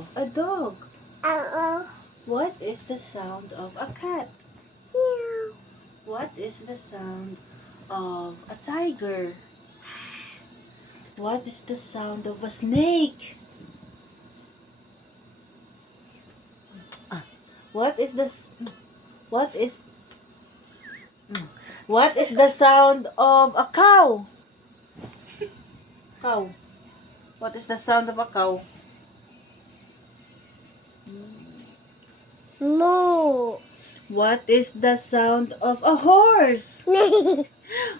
of a dog? Ow. What is the sound of a cat? Meow. What is the sound of a tiger? What is the sound of a snake? What is what is what is the sound of a cow? Cow. What is the sound of a cow? Moo. What is the sound of a horse?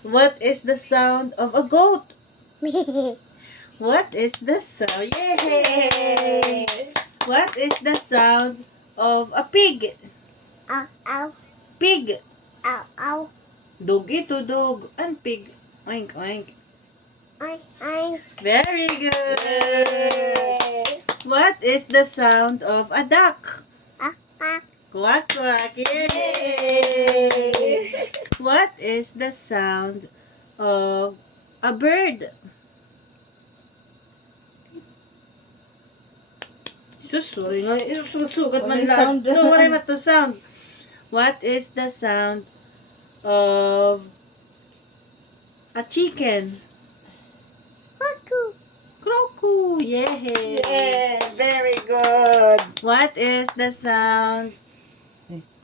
What is the sound of a goat? What is the sound? Yay! What is the sound of a pig? Ow, ow, Pig. ow, ow. Dog ito, dog. And pig. Oink, oink. Oink. Very good. What is the sound of a duck? Quack. Quack, quack. Yay! What is the sound of a bird? Sorry nga. Sugat man lang. No, wala ba to sound? What is the sound of a chicken? Cuckoo. Croco. Yay! Yeah, very good. What is the sound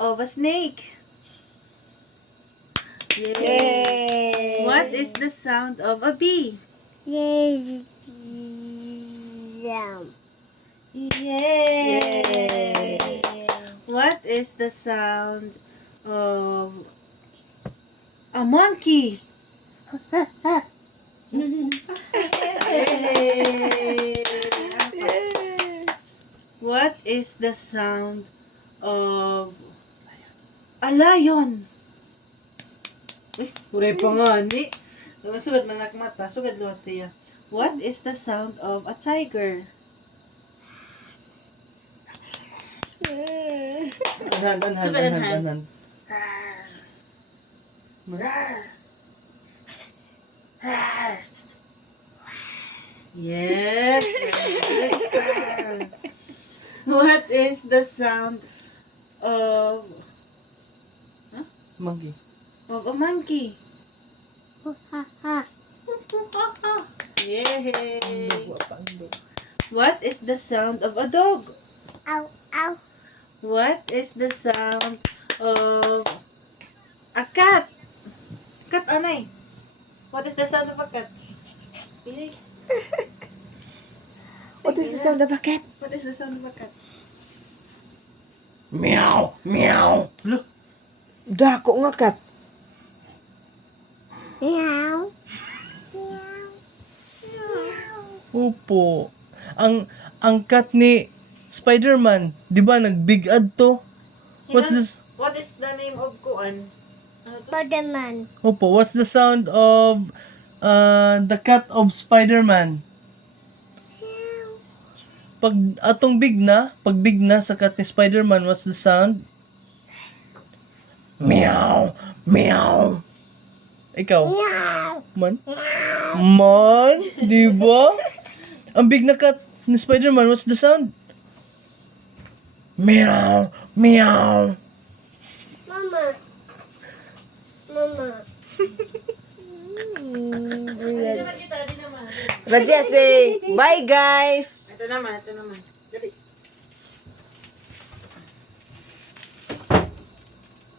of a snake? Yay! Yay. What is the sound of a bee? Yes. Yum. Yay. What is the sound of a monkey? Yay! What is the sound of a lion? Eh, uray pa nga ni. Sugad man mata, sugad luwat tiya. What is the sound of a tiger? Anhan. Yes. What is the sound of Monkey. a monkey? Ha ha. Yay! What is the sound of a dog? Ow, ow. What is the sound of a cat? Cat, anay. What is the sound of a cat? Yay. What is the sound of a cat? What is the sound of a cat? Meow, meow. Look. Dako nga cat. Meow. Opo. Ang cat ni Spider-Man, 'di ba nag-big ad to? What's this? What is the name of Kuan? Ano to? Spiderman. Opo, what's the sound of the cat of Spider-Man? Pag pag big na sa cat ni Spider-Man, what's the sound? Meow, meow. Ikaw, Meow. man? Man, 'di ba? Ang big na cat ni Spider-Man, what's the sound? Meow, meow. Mama. Mama. Di naman kita, di naman. Raja say, bye guys. Ito naman, ito naman. Dali.